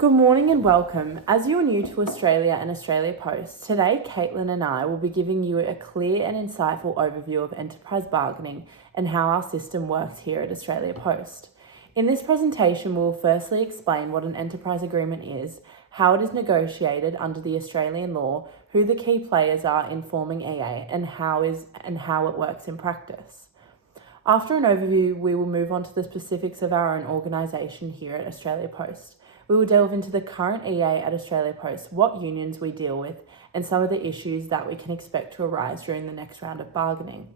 Good morning and welcome. As you're new to Australia and Australia Post, today Caitlin and I will be giving you a clear and insightful overview of enterprise bargaining and how our system works here at Australia Post. In this presentation, we will firstly explain what an enterprise agreement is, how it is negotiated under the Australian law, who the key players are in forming EA, and how it works in practice. After an overview, we will move on to the specifics of our own organisation here at Australia Post. We will delve into the current EA at Australia Post, what unions we deal with, and some of the issues that we can expect to arise during the next round of bargaining.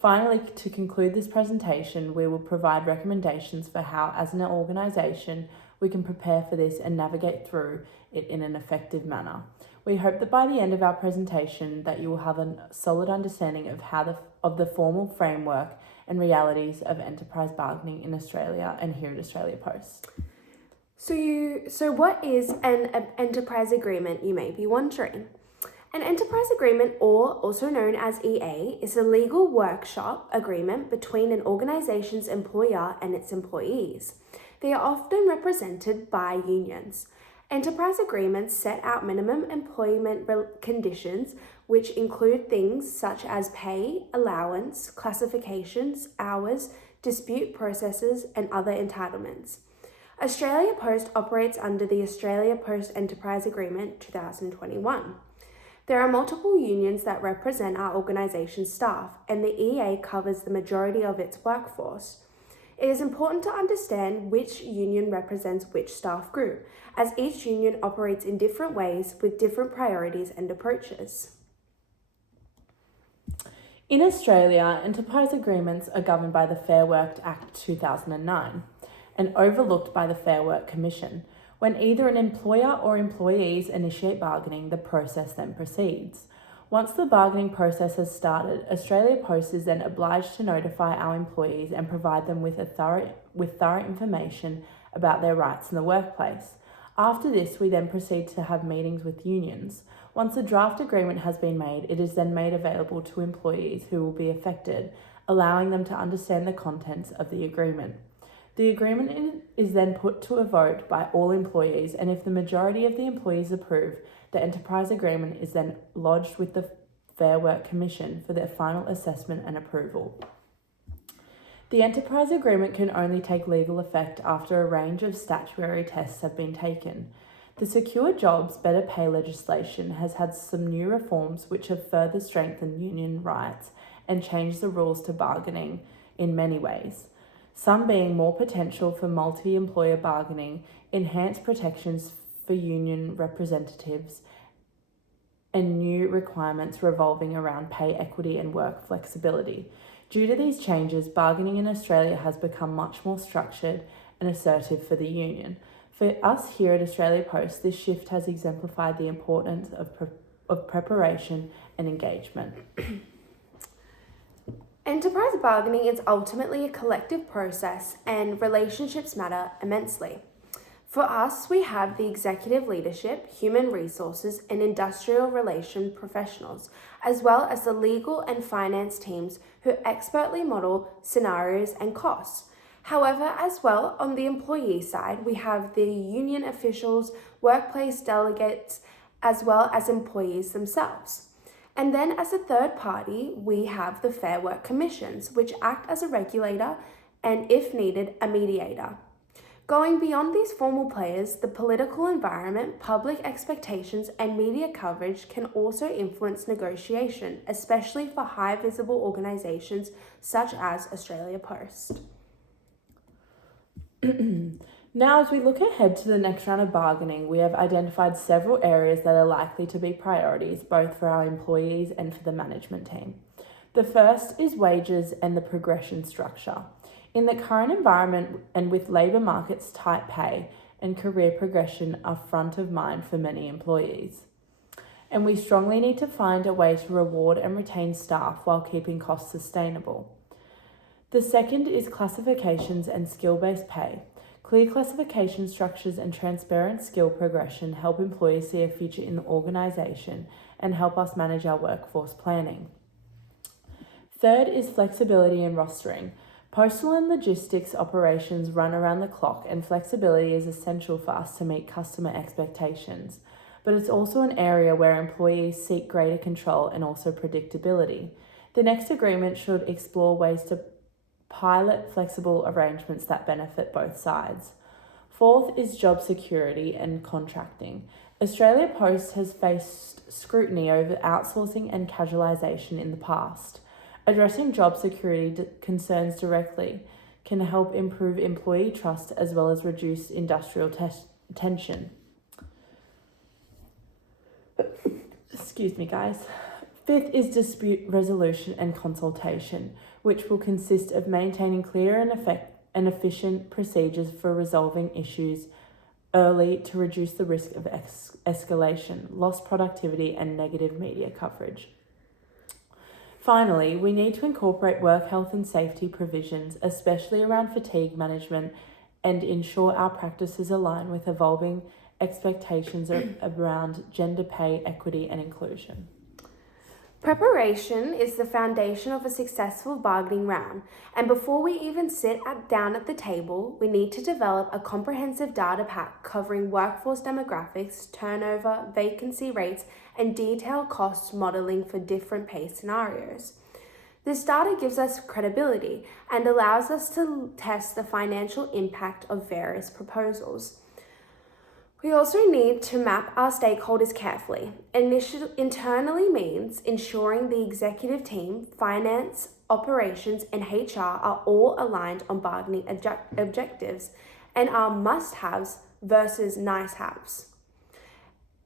Finally, to conclude this presentation, we will provide recommendations for how, as an organisation, we can prepare for this and navigate through it in an effective manner. We hope that by the end of our presentation that you will have a solid understanding of the formal framework and realities of enterprise bargaining in Australia and here at Australia Post. So what is an enterprise agreement, you may be wondering? An enterprise agreement, or also known as EA, is a legal workshop agreement between an organization's employer and its employees. They are often represented by unions. Enterprise agreements set out minimum employment conditions, which include things such as pay, allowance, classifications, hours, dispute processes, and other entitlements. Australia Post operates under the Australia Post Enterprise Agreement 2021. There are multiple unions that represent our organisation's staff, and the EA covers the majority of its workforce. It is important to understand which union represents which staff group, as each union operates in different ways with different priorities and approaches. In Australia, enterprise agreements are governed by the Fair Work Act 2009 and overlooked by the Fair Work Commission. When either an employer or employees initiate bargaining, the process then proceeds. Once the bargaining process has started, Australia Post is then obliged to notify our employees and provide them with thorough information about their rights in the workplace. After this, we then proceed to have meetings with unions. Once a draft agreement has been made, it is then made available to employees who will be affected, allowing them to understand the contents of the agreement. The agreement is then put to a vote by all employees, and if the majority of the employees approve, the enterprise agreement is then lodged with the Fair Work Commission for their final assessment and approval. The enterprise agreement can only take legal effect after a range of statutory tests have been taken. The Secure Jobs, Better Pay legislation has had some new reforms which have further strengthened union rights and changed the rules to bargaining in many ways. Some being more potential for multi-employer bargaining, enhanced protections for union representatives, and new requirements revolving around pay equity and work flexibility. Due to these changes, bargaining in Australia has become much more structured and assertive for the union. For us here at Australia Post, this shift has exemplified the importance of preparation and engagement. Enterprise bargaining is ultimately a collective process, and relationships matter immensely. For us, we have the executive leadership, human resources, and industrial relation professionals, as well as the legal and finance teams who expertly model scenarios and costs. However, as well, on the employee side, we have the union officials, workplace delegates, as well as employees themselves. And then as a third party, we have the Fair Work Commissions, which act as a regulator and, if needed, a mediator. Going beyond these formal players, the political environment, public expectations, and media coverage can also influence negotiation, especially for high visible organisations such as Australia Post. Now, as we look ahead to the next round of bargaining, we have identified several areas that are likely to be priorities, both for our employees and for the management team. The first is wages and the progression structure. In the current environment and with labour markets, tight pay and career progression are front of mind for many employees. And we strongly need to find a way to reward and retain staff while keeping costs sustainable. The second is classifications and skill-based pay. Clear classification structures and transparent skill progression help employees see a future in the organisation and help us manage our workforce planning. Third is flexibility and rostering. Postal and logistics operations run around the clock, and flexibility is essential for us to meet customer expectations. But it's also an area where employees seek greater control and also predictability. The next agreement should explore ways to pilot flexible arrangements that benefit both sides. Fourth is job security and contracting. Australia Post has faced scrutiny over outsourcing and casualisation in the past. Addressing job security concerns directly can help improve employee trust as well as reduce industrial tension. Excuse me, guys. Fifth is dispute resolution and consultation, which will consist of maintaining clear and efficient procedures for resolving issues early to reduce the risk of escalation, lost productivity, and negative media coverage. Finally, we need to incorporate work health and safety provisions, especially around fatigue management, and ensure our practices align with evolving expectations around gender pay, equity, and inclusion. Preparation is the foundation of a successful bargaining round, and before we even sit down at the table, we need to develop a comprehensive data pack covering workforce demographics, turnover, vacancy rates, and detailed cost modelling for different pay scenarios. This data gives us credibility and allows us to test the financial impact of various proposals. We also need to map our stakeholders carefully. Internally means ensuring the executive team, finance, operations, and HR are all aligned on bargaining objectives and are must-haves versus nice-haves.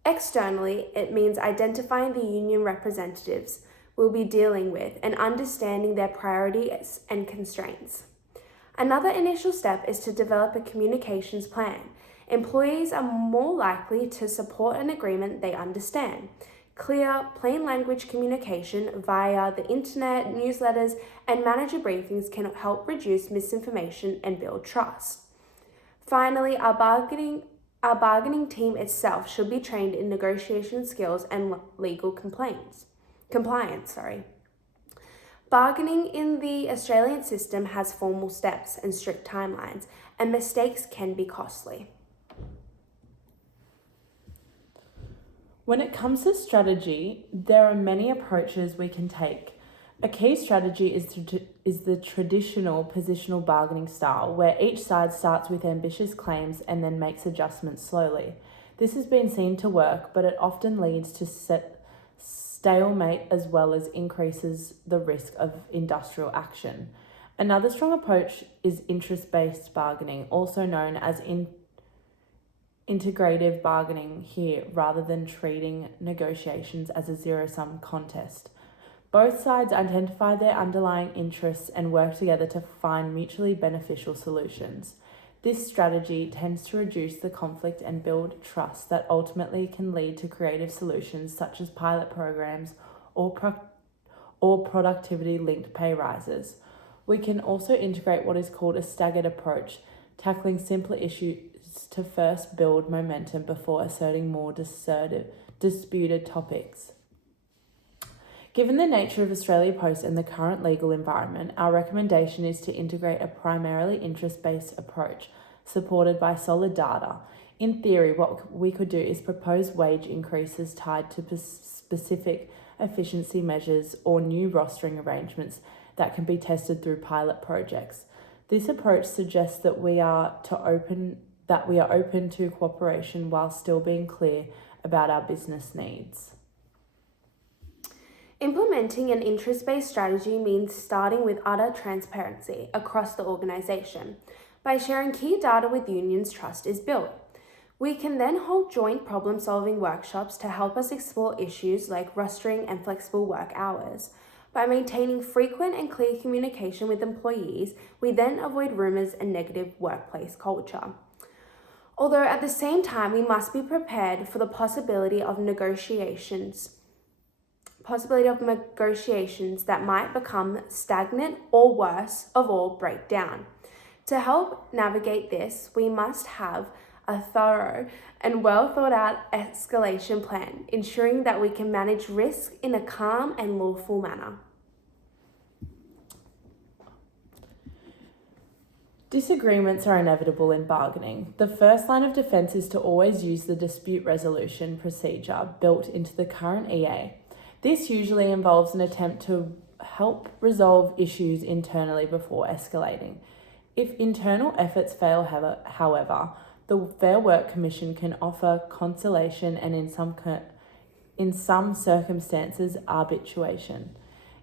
Externally, it means identifying the union representatives we'll be dealing with and understanding their priorities and constraints. Another initial step is to develop a communications plan. Employees are more likely to support an agreement they understand. Clear, plain language communication via the internet, newsletters, and manager briefings can help reduce misinformation and build trust. Finally, our bargaining team itself should be trained in negotiation skills and legal compliance. Bargaining in the Australian system has formal steps and strict timelines, and mistakes can be costly. When it comes to strategy, there are many approaches we can take. A key strategy is the traditional positional bargaining style, where each side starts with ambitious claims and then makes adjustments slowly. This has been seen to work, but it often leads to stalemate as well as increases the risk of industrial action. Another strong approach is interest-based bargaining, also known as integrative bargaining here, rather than treating negotiations as a zero-sum contest. Both sides identify their underlying interests and work together to find mutually beneficial solutions. This strategy tends to reduce the conflict and build trust that ultimately can lead to creative solutions such as pilot programs or productivity-linked pay rises. We can also integrate what is called a staggered approach, tackling simpler issues to first build momentum before asserting more disputed topics. Given the nature of Australia Post and the current legal environment, our recommendation is to integrate a primarily interest-based approach supported by solid data. In theory, what we could do is propose wage increases tied to specific efficiency measures or new rostering arrangements that can be tested through pilot projects. This approach suggests that we are open to cooperation while still being clear about our business needs. Implementing an interest-based strategy means starting with utter transparency across the organisation. By sharing key data with unions, trust is built. We can then hold joint problem-solving workshops to help us explore issues like rostering and flexible work hours. By maintaining frequent and clear communication with employees, we then avoid rumours and negative workplace culture. Although at the same time, we must be prepared for the possibility of negotiations that might become stagnant or worse of all, break down. To help navigate this, we must have a thorough and well thought out escalation plan, ensuring that we can manage risk in a calm and lawful manner. Disagreements are inevitable in bargaining. The first line of defence is to always use the dispute resolution procedure built into the current EA. This usually involves an attempt to help resolve issues internally before escalating. If internal efforts fail, however, the Fair Work Commission can offer conciliation and in some circumstances arbitration.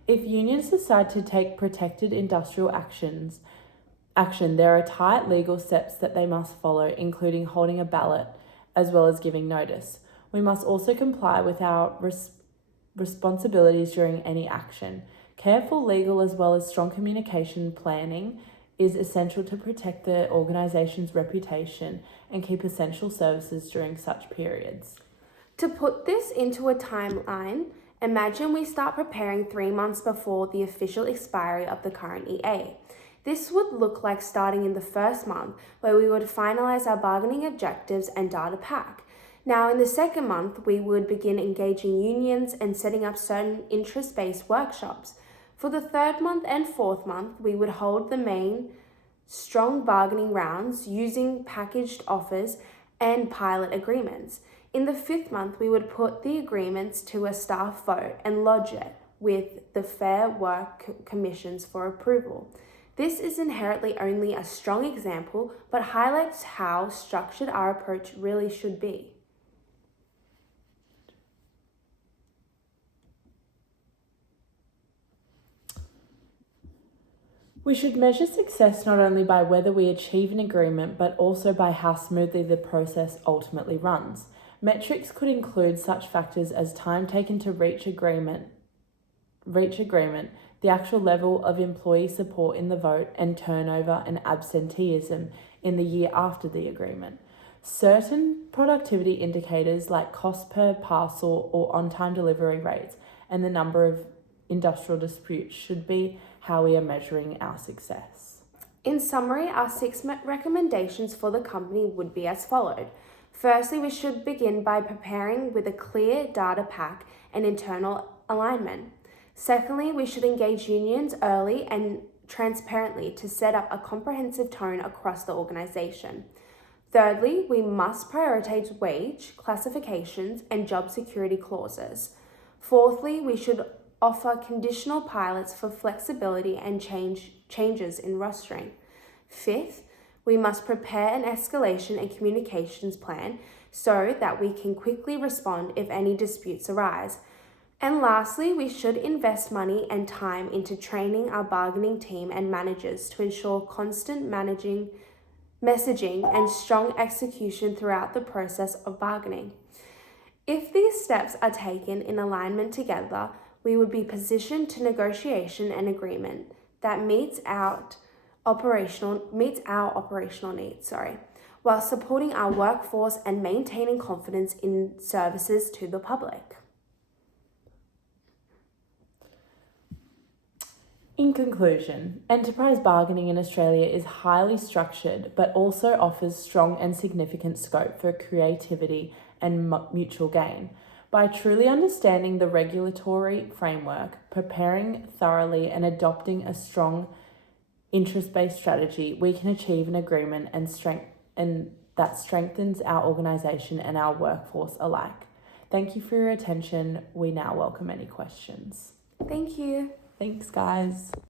If unions decide to take protected industrial action, there are tight legal steps that they must follow, including holding a ballot as well as giving notice. We must also comply with our responsibilities during any action. Careful legal as well as strong communication planning is essential to protect the organisation's reputation and keep essential services during such periods. To put this into a timeline, imagine we start preparing 3 months before the official expiry of the current EA. This would look like starting in the first month, where we would finalise our bargaining objectives and data pack. Now, in the second month, we would begin engaging unions and setting up certain interest-based workshops. For the third month and fourth month, we would hold the main strong bargaining rounds using packaged offers and pilot agreements. In the fifth month, we would put the agreements to a staff vote and lodge it with the Fair Work Commissions for approval. This is inherently only a strong example, but highlights how structured our approach really should be. We should measure success not only by whether we achieve an agreement, but also by how smoothly the process ultimately runs. Metrics could include such factors as time taken to reach agreement, the actual level of employee support in the vote, and turnover and absenteeism in the year after the agreement. Certain productivity indicators like cost per parcel or on-time delivery rates and the number of industrial disputes should be how we are measuring our success. In summary, our 6 recommendations for the company would be as followed. Firstly, we should begin by preparing with a clear data pack and internal alignment. Secondly, we should engage unions early and transparently to set up a comprehensive tone across the organisation. Thirdly, we must prioritise wage, classifications, and job security clauses. Fourthly, we should offer conditional pilots for flexibility and changes in rostering. Fifth, we must prepare an escalation and communications plan so that we can quickly respond if any disputes arise. And lastly, we should invest money and time into training our bargaining team and managers to ensure constant messaging and strong execution throughout the process of bargaining. If these steps are taken in alignment together, we would be positioned to negotiation and agreement that meets our operational needs, while supporting our workforce and maintaining confidence in services to the public. In conclusion, enterprise bargaining in Australia is highly structured, but also offers strong and significant scope for creativity and mutual gain. By truly understanding the regulatory framework, preparing thoroughly, and adopting a strong interest-based strategy, we can achieve an agreement and that strengthens our organisation and our workforce alike. Thank you for your attention. We now welcome any questions. Thank you. Thanks, guys.